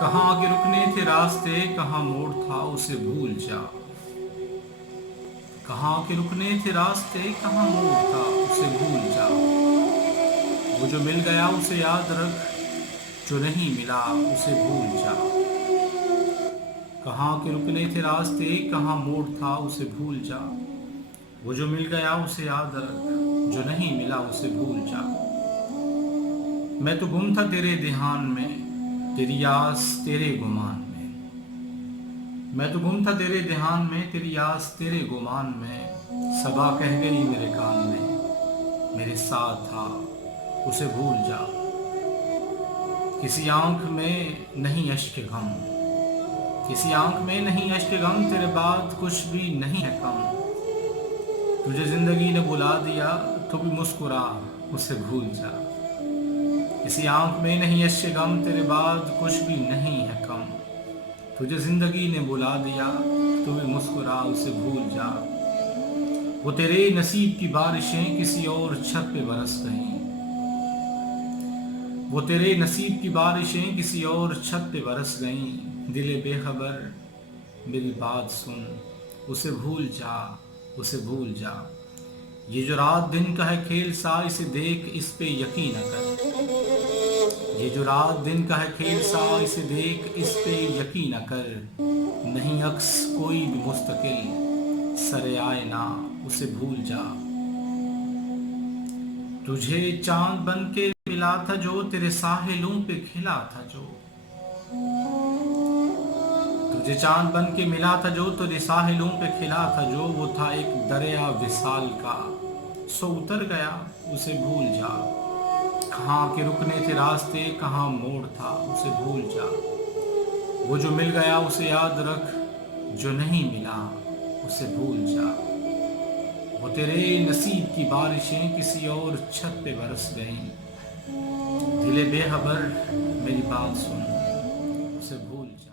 कहाँ के रुकने थे रास्ते, कहाँ मोड़ था उसे भूल जा। कहाँ के रुकने थे रास्ते, कहाँ मोड़ था उसे भूल जा। वो जो मिल गया उसे याद रख, जो नहीं मिला उसे भूल जा। कहाँ के रुकने थे रास्ते, कहाँ मोड़ था उसे भूल जा। वो जो मिल गया उसे याद रख, जो नहीं मिला उसे भूल जा। मैं तो गुम था तेरे ध्यान में, तेरी आस तेरे गुमान में। मैं तो गुम था तेरे ध्यान में, तेरी आस तेरे गुमान में। सबा कह गई मेरे कान में, मेरे साथ था उसे भूल जा। किसी आंख में नहीं अश्क गम, किसी आंख में नहीं अश्क गम, तेरे बाद कुछ भी नहीं है कम। तुझे जिंदगी ने बुला दिया तो भी मुस्कुरा उसे भूल जा। किसी आंख में नहीं अश्क गम, तेरे बाद कुछ भी नहीं है कम। तुझे जिंदगी ने बुला दिया तो भी मुस्कुरा उसे भूल जा। वो तेरे नसीब की बारिशें किसी और छत पे बरस गईं। वो तेरे नसीब की बारिशें किसी और छत पे बरस गईं। दिले बेखबर मेरी बात सुन, उसे भूल जा, उसे भूल जा। ये जो रात दिन का है खेल सा, इसे देख इस पे यकीन न कर। ये जो रात दिन का है खेल सा, इसे देख इस पे यकीन न कर। नहीं अक्स कोई भी मुस्तकिल, सरे आए ना उसे भूल जा। तुझे चांद बन के मिला था जो, तेरे साहिलों पे खिला था जो। तुझे चांद बन के मिला था जो, तेरे साहिलों पे खिला था जो। वो था एक दरिया विशाल का, सो उतर गया उसे भूल जा। कहाँ के रुकने थे रास्ते, कहाँ मोड़ था उसे भूल जा। वो जो मिल गया उसे याद रख, जो नहीं मिला उसे भूल जा। वो तेरे नसीब की बारिशें किसी और छत पे बरस गईं। दिले बेखबर मेरी बात सुन, उसे भूल जा।